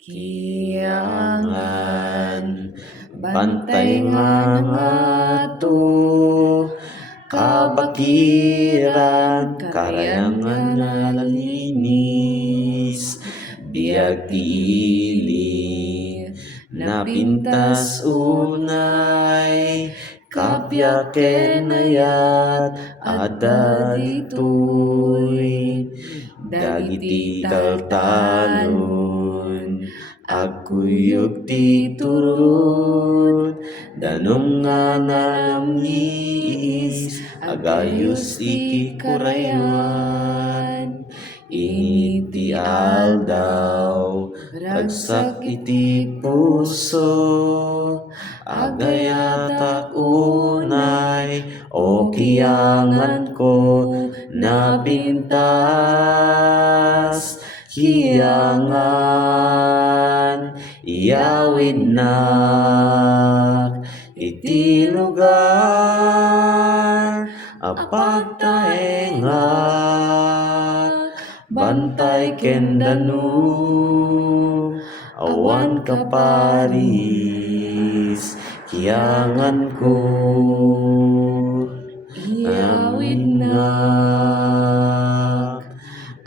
Kiyangan bantay nga to kabakiran karayangan nalalinis biag tiili napintas unay kapya kenayat ada ditoy dagiti taltalon agkuyog ti turod danong nga nalamnis agayos iti kurayan initi aldaw ragsak iti puso agayatak unay o kiyangan ko napintas kiyangan iyawid na iti lugar apagtaenga bantay kendano awan kaparis kiyangan ko iyawid na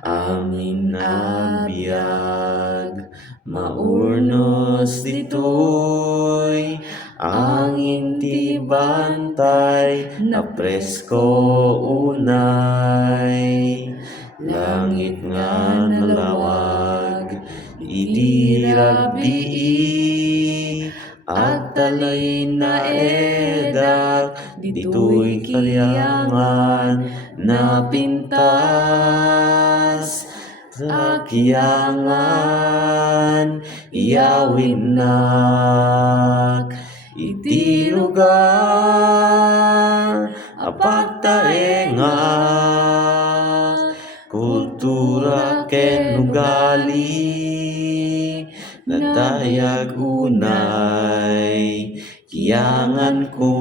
amin na biag maurnos ditoy angin ti bantay na presko unay langit nga nalawag iti rabbii agtalay na edak ditoy kaliangan napintas sa kiyangan iyawid na iti lugar apagtaenga kultura ken ugali nadayag unay kiyangan ko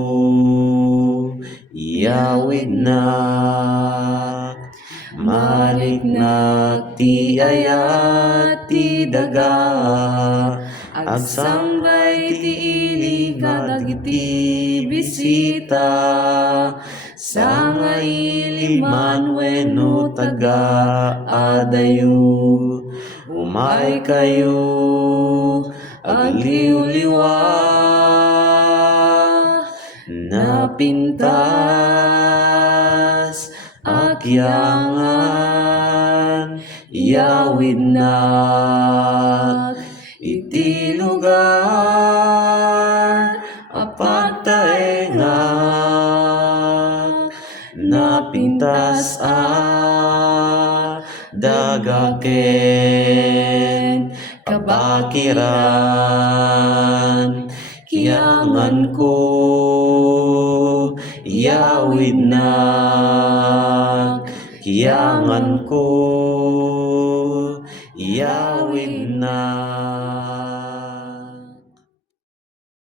iyawid na maliknak ti ayat ti daga agsambay ti ili kadagiti bisita sanga ili man wenno taga adayo umay kayo agliw-liwa napintas akyangan iyawid na iti lugar apagtaenga napintas dagaken kabakiran kiyangan ko iyawid na kiyangan ko iyawid na